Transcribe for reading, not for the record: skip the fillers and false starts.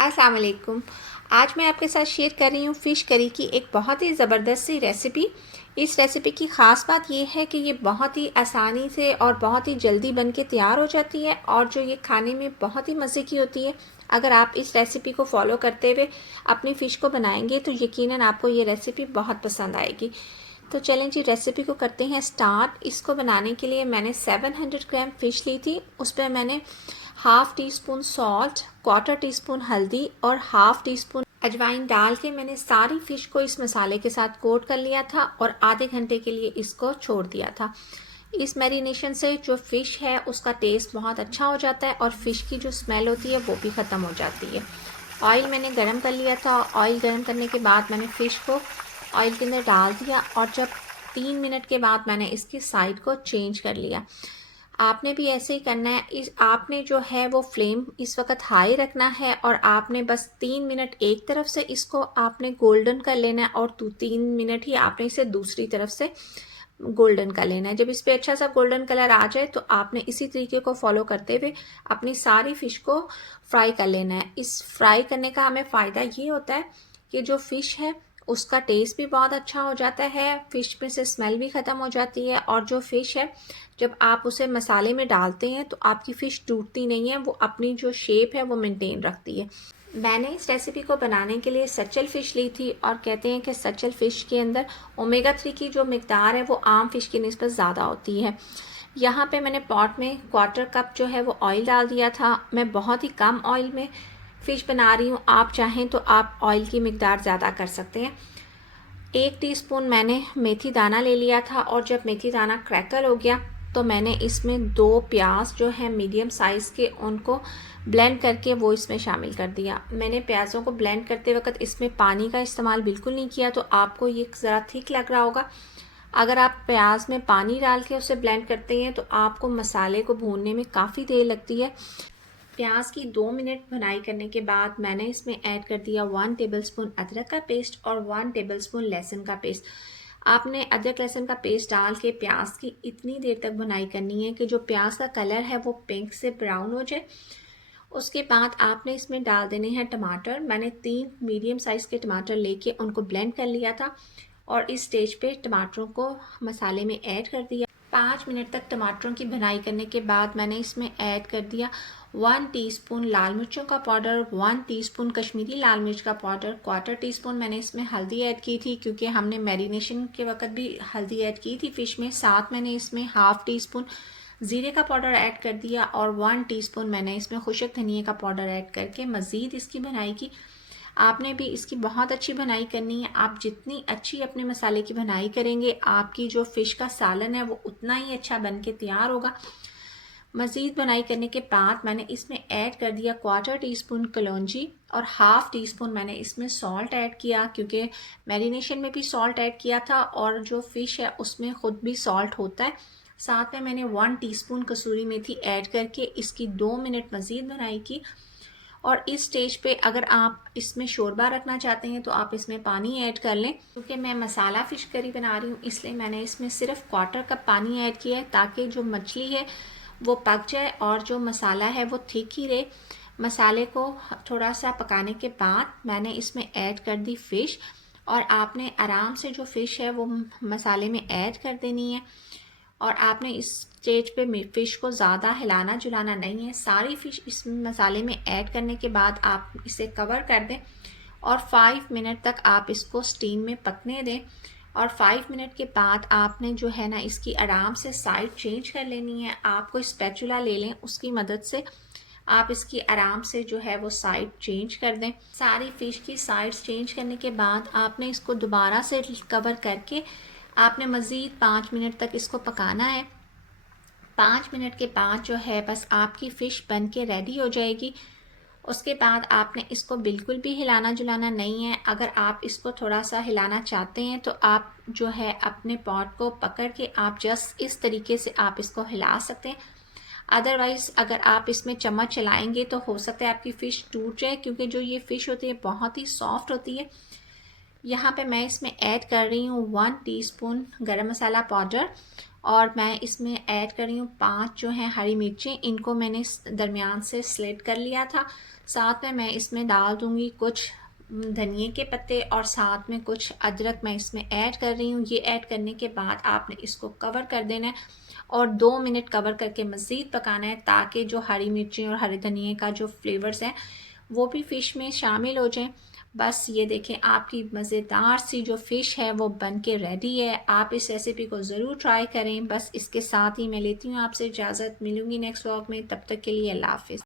अस्सलाम वालेकुम। आज मैं आपके साथ शेयर कर रही हूँ फ़िश करी की एक बहुत ही ज़बरदस्त सी रेसिपी। इस रेसिपी की ख़ास बात ये है कि ये बहुत ही आसानी से और बहुत ही जल्दी बन के तैयार हो जाती है और जो ये खाने में बहुत ही मज़े की होती है। अगर आप इस रेसिपी को फॉलो करते हुए अपनी फ़िश को बनाएंगे तो यकीनन आपको ये रेसिपी बहुत पसंद आएगी। तो चलें जी, रेसिपी को करते हैं स्टार्ट। इसको बनाने के लिए मैंने 700 ग्राम फ़िश ली थी। उस पर मैंने half tea spoon salt, quarter tea spoon हल्दी और हाफ़ टी स्पून अजवाइन डाल के मैंने सारी फ़िश को इस मसाले के साथ कोट कर लिया था और आधे घंटे के लिए इसको छोड़ दिया था। इस मैरिनेशन से जो फ़िश है उसका टेस्ट बहुत अच्छा हो जाता है और फ़िश की जो स्मेल होती है वो भी ख़त्म हो जाती है। ऑयल मैंने गरम कर लिया था। ऑयल गरम करने के बाद मैंने फ़िश को ऑयल के अंदर डाल दिया और जब 3 मिनट के बाद मैंने इसकी साइड को चेंज कर लिया। आपने भी ऐसे ही करना है। इस आपने जो है वो फ्लेम इस वक्त हाई रखना है और आपने बस 3 मिनट एक तरफ से इसको आपने गोल्डन कर लेना है और 3 मिनट ही आपने इसे दूसरी तरफ से गोल्डन कर लेना है। जब इस पे अच्छा सा गोल्डन कलर आ जाए तो आपने इसी तरीके को फॉलो करते हुए अपनी सारी फ़िश को फ्राई कर लेना है। इस फ्राई करने का हमें फ़ायदा ये होता है कि जो फ़िश है उसका टेस्ट भी बहुत अच्छा हो जाता है, फ़िश में से स्मेल भी ख़त्म हो जाती है और जो फ़िश है जब आप उसे मसाले में डालते हैं तो आपकी फ़िश टूटती नहीं है, वो अपनी जो शेप है वो मेंटेन रखती है। मैंने इस रेसिपी को बनाने के लिए सचल फ़िश ली थी और कहते हैं कि सचल फ़िश के अंदर ओमेगा 3 की जो मिकदार है वो आम फ़िश की निस्बत ज़्यादा होती है। यहाँ पे मैंने पॉट में क्वार्टर कप जो है वो ऑयल डाल दिया था। मैं बहुत ही कम ऑयल में फ़िश बना रही हूँ, आप चाहें तो आप ऑयल की मिकदार ज़्यादा कर सकते हैं। 1 टीस्पून मैंने मेथी दाना ले लिया था और जब मेथी दाना क्रैकल हो गया तो मैंने इसमें 2 प्याज जो है मीडियम साइज़ के उनको ब्लेंड करके वो इसमें शामिल कर दिया। मैंने प्याज़ों को ब्लेंड करते वक्त इसमें पानी का इस्तेमाल बिल्कुल नहीं किया, तो आपको ये ज़रा थिक लग रहा होगा। अगर आप प्याज में पानी डाल के उसे ब्लेंड करते हैं तो आपको मसाले को भूनने में काफ़ी देर लगती है। प्याज की 2 मिनट भुनाई करने के बाद मैंने इसमें ऐड कर दिया 1 टेबलस्पून अदरक का पेस्ट और 1 टेबलस्पून लहसुन का पेस्ट। आपने अदरक लहसुन का पेस्ट डाल के प्याज की इतनी देर तक भुनाई करनी है कि जो प्याज का कलर है वो पिंक से ब्राउन हो जाए। उसके बाद आपने इसमें डाल देने हैं टमाटर। मैंने 3 मीडियम साइज़ के टमाटर लेके उनको ब्लेंड कर लिया था और इस स्टेज पे टमाटरों को मसाले में ऐड कर दिया। 5 मिनट तक टमाटरों की भुनाई करने के बाद मैंने इसमें ऐड कर दिया 1 टीस्पून लाल मिर्चों का पाउडर, 1 टीस्पून कश्मीरी लाल मिर्च का पाउडर, क्वार्टर टीस्पून मैंने इसमें हल्दी ऐड की थी क्योंकि हमने मैरिनेशन के वक्त भी हल्दी ऐड की थी फ़िश में। साथ मैंने इसमें हाफ़ टी स्पून ज़ीरे का पाउडर ऐड कर दिया और 1 टीस्पून मैंने इसमें खुशक धनिया का पाउडर ऐड करके मज़ीद इसकी भुनाई की। आपने भी इसकी बहुत अच्छी भुनाई करनी है। आप जितनी अच्छी अपने मसाले की भुनाई करेंगे आपकी जो फ़िश का सालन है वो उतना ही अच्छा बन के तैयार होगा। मज़ीद भुनाई करने के बाद मैंने इसमें ऐड कर दिया क्वार्टर टी स्पून कलौंजी और हाफ़ टी स्पून मैंने इसमें सॉल्ट ऐड किया क्योंकि मैरिनेशन में भी सॉल्ट ऐड किया था और जो फ़िश है उसमें ख़ुद भी सॉल्ट होता है। साथ में मैंने 1 टीस्पून कसूरी मेथी ऐड करके इसकी 2 मिनट मज़ीद भुनाई की। और इस स्टेज पे अगर आप इसमें शोरबा रखना चाहते हैं तो आप इसमें पानी ऐड कर लें। क्योंकि मैं मसाला फ़िश करी बना रही हूँ इसलिए मैंने इसमें सिर्फ क्वार्टर कप पानी ऐड किया है ताकि जो मछली है वो पक जाए और जो मसाला है वो थिक ही रहे। मसाले को थोड़ा सा पकाने के बाद मैंने इसमें ऐड कर दी फ़िश और आपने आराम से जो फ़िश है वो मसाले में ऐड कर देनी है और आपने इस स्टेज पे फ़िश को ज़्यादा हिलाना जुलाना नहीं है। सारी फ़िश इस मसाले में ऐड करने के बाद आप इसे कवर कर दें और 5 मिनट तक आप इसको स्टीम में पकने दें। और 5 मिनट के बाद आपने जो है ना इसकी आराम से साइड चेंज कर लेनी है। आप कोई स्पैचुला ले लें, उसकी मदद से आप इसकी आराम से जो है वो साइड चेंज कर दें। सारी फ़िश की साइड्स चेंज करने के बाद आपने इसको दोबारा से कवर करके आपने मज़ीद 5 मिनट तक इसको पकाना है। 5 मिनट के बाद जो है बस आपकी फ़िश बन के रेडी हो जाएगी। उसके बाद आपने इसको बिल्कुल भी हिलाना जुलाना नहीं है। अगर आप इसको थोड़ा सा हिलाना चाहते हैं तो आप जो है अपने पॉट को पकड़ के आप जस्ट इस तरीके से आप इसको हिला सकते हैं। अदरवाइज़ अगर आप इसमें चम्मच चलाएंगे तो हो सकता है आपकी फ़िश टूट जाए क्योंकि जो ये फ़िश होती है बहुत ही सॉफ्ट होती है। यहाँ पे मैं इसमें ऐड कर रही हूँ 1 टीस्पून गरम मसाला पाउडर, और मैं इसमें ऐड कर रही हूँ 5 जो हैं हरी मिर्चें, इनको मैंने दरमियान से स्लिट कर लिया था। साथ में मैं इसमें डाल दूँगी कुछ धनिए के पत्ते, और साथ में कुछ अदरक मैं इसमें ऐड कर रही हूँ। ये ऐड करने के बाद आपने इसको कवर कर देना है और 2 मिनट कवर करके मज़ीद पकाना है, ताकि जो हरी मिर्ची और हरे धनिए का जो फ्लेवर्स हैं वो भी फ़िश में शामिल हो जाएं। बस ये देखें, आपकी मज़ेदार सी जो फ़िश है वो बन के रेडी है। आप इस रेसिपी को ज़रूर ट्राई करें। बस इसके साथ ही मैं लेती हूँ आपसे इजाज़त। मिलूँगी नेक्स्ट व्लॉग में, तब तक के लिए अल्लाह हाफ़िज़।